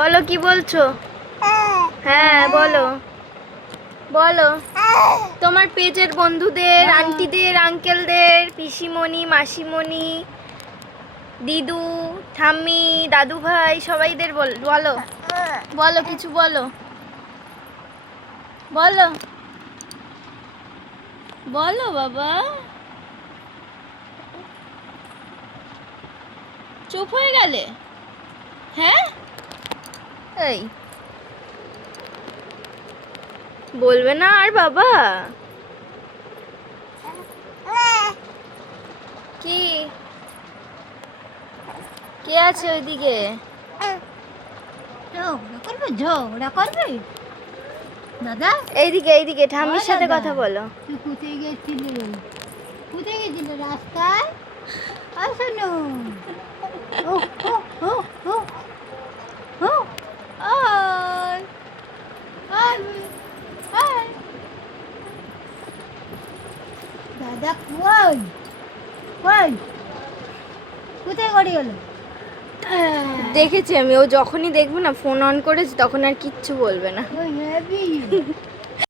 বলো কি বলছো? হ্যাঁ বলো বলো। তোমার পেজের বন্ধুদের, আন্টিদের, আঙ্কেলদের, পিসিমণি, মাসিমণি, দিদু, ঠাম্মি, দাদু ভাই সবাইদের বলো বলো কিছু বলো বলো বলো বাবা। চুপ হয়ে গেলে? হ্যাঁ এই বলবে না আর বাবা? কি কে আছে ওইদিকে? ঝগড়া করবে দাদা? এইদিকে এইদিকে ঠাম্মির সাথে কথা বলো। তুই কোথায় গেছিলি? কোথায় গেছিলে? রাস্তায়? শোনো, ও ও ও ও ও আয় আয় আয়। দাদা কই কই? কোথায় গড়ি গেল? দেখেছি আমি, ও যখনই দেখবে না ফোন অন করেছে তখন আর কিচ্ছু বলবে না। ওই হেবি